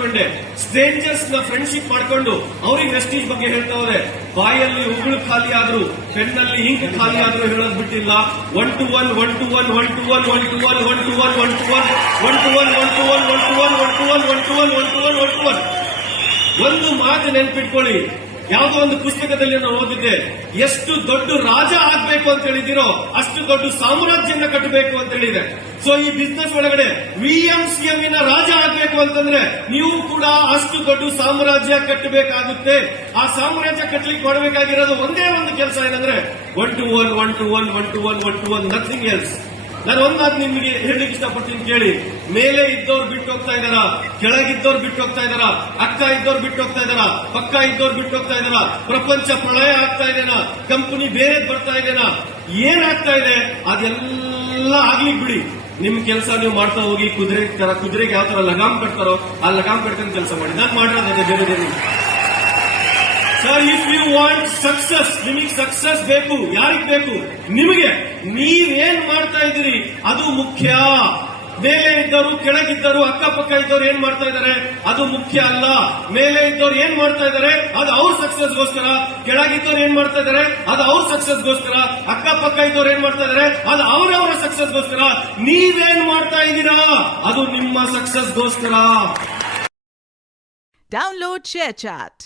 ಮಾಡ್ಕೊಂಡೆ, ಸ್ಟ್ರೇಂಜರ್ಸ್ ನ ಫ್ರೆಂಡ್ಶಿಪ್ ಮಾಡ್ಕೊಂಡು ಅವ್ರಿಗೆ ವೆಸ್ಟೀಜ್ ಬಗ್ಗೆ ಹೇಳ್ತಾ ಹೋದೆ. ಬಾಯಲ್ಲಿ ಉಗುಳು ಖಾಲಿ ಆದ್ರೂ, ಪೆನ್ನಲ್ಲಿ ಇಂಕ್ ಖಾಲಿ ಆದ್ರೂ ಹೇಳೋದ್ ಬಿಟ್ಟಿಲ್ಲ. 1 to 1 1 to 1 1 to 1 1 to 1 1 to 1 1 to 1 1 to 1 1 to 1 1 to 1 1 to 1 1 to 1 1 to 1 1 to 1. ಒಂದು ಮಾತು ನೆನ್ಪಿಟ್ಕೊಳ್ಳಿ, ಯಾವುದೋ ಒಂದು ಪುಸ್ತಕದಲ್ಲಿ ನಾನು ಓದಿದ್ದೆ, ಎಷ್ಟು ದೊಡ್ಡ ರಾಜ ಆಗ್ಬೇಕು ಅಂತ ಹೇಳಿದಿರೋ ಅಷ್ಟು ದೊಡ್ಡ ಸಾಮ್ರಾಜ್ಯನ ಕಟ್ಟಬೇಕು ಅಂತ ಹೇಳಿದೆ. ಸೊ ಈ ಬಿಸ್ನೆಸ್ ಒಳಗಡೆ VMCM ರಾಜ ಆಗ್ಬೇಕು ಅಂತಂದ್ರೆ ನೀವು ಕೂಡ ಅಷ್ಟು ದೊಡ್ಡ ಸಾಮ್ರಾಜ್ಯ ಕಟ್ಟಬೇಕಾಗುತ್ತೆ. ಆ ಸಾಮ್ರಾಜ್ಯ ಕಟ್ಟಲಿಕ್ಕೆ ಮಾಡಬೇಕಾಗಿರೋದು ಒಂದೇ ಒಂದು ಕೆಲಸ ಏನಂದ್ರೆ 1 to 1 1 to 1 1 to 1 1 to 1, nothing else. ನಾನು ಒಂದಾದ್ ನಿಮಗೆ ಹೇಳಲಿಕ್ಕೆ ಇಷ್ಟಪಡ್ತೀನಿ ಕೇಳಿ. ಮೇಲೆ ಇದ್ದವ್ರು ಬಿಟ್ಟು ಹೋಗ್ತಾ ಇದಾರ, ಕೆಳಗಿದ್ದವ್ರು ಬಿಟ್ಟು ಹೋಗ್ತಾ ಇದಾರ, ಅಕ್ಕ ಇದ್ದವ್ರು ಬಿಟ್ಟು ಹೋಗ್ತಾ ಇದಾರ, ಪಕ್ಕ ಇದ್ದವ್ರು ಬಿಟ್ಟು ಹೋಗ್ತಾ ಇದಾರ, ಪ್ರಪಂಚ ಪ್ರಳಯ ಆಗ್ತಾ ಇದೆನಾ, ಕಂಪನಿ ಬೇರೆ ಬರ್ತಾ ಇದೆನಾ, ಏನಾಗ್ತಾ ಇದೆ ಅದೆಲ್ಲ ಆಗ್ಲಿಕ್ಕೆ ಬಿಡಿ. ನಿಮ್ ಕೆಲಸ ನೀವು ಮಾಡ್ತಾ ಹೋಗಿ. ಕುದುರೆಗೆ ಯಾವ ತರ ಲಗಾಮ್ ಕಟ್ತಾರೋ ಆ ಲಗಾಮ್ ಕಟ್ಕೊಂಡು ಕೆಲಸ ಮಾಡಿ. ನಾನು ಮಾಡಿರೋದೇ ಬೇರೆ. Sir, if you want success, ನಿಮಗೆ ಸಕ್ಸಸ್ ಬೇಕು. ಯಾರಿಗೆ ಬೇಕು? ನಿಮಗೆ. ನೀವೇನ್ ಮಾಡ್ತಾ ಇದ್ದೀರಿ ಅದು ಮುಖ್ಯ. ಮೇಲೆ ಇದ್ದವರು, ಕೆಳಗಿದ್ದವರು, ಅಕ್ಕಪಕ್ಕ ಇದ್ದವ್ರು ಏನ್ ಮಾಡ್ತಾ ಇದ್ದಾರೆ ಅದು ಮುಖ್ಯ ಅಲ್ಲ. ಮೇಲೆ ಇದ್ದವ್ರು ಏನ್ ಮಾಡ್ತಾ ಇದ್ದಾರೆ ಅದು ಅವ್ರ ಸಕ್ಸಸ್ಗೋಸ್ಕರ, ಕೆಳಗಿದ್ದವ್ರು ಏನ್ ಮಾಡ್ತಾ ಇದ್ದಾರೆ ಅದು ಅವ್ರ ಸಕ್ಸಸ್ಗೋಸ್ಕರ, ಅಕ್ಕಪಕ್ಕ ಇದ್ದವ್ರು ಏನ್ ಮಾಡ್ತಾ ಇದ್ದಾರೆ ಅದು ಅವರವರ ಸಕ್ಸಸ್ಗೋಸ್ಕರ. ನೀವೇನ್ ಮಾಡ್ತಾ ಇದ್ದೀರಾ ಅದು ನಿಮ್ಮ ಸಕ್ಸಸ್ಗೋಸ್ಕರ. Download ShareChat.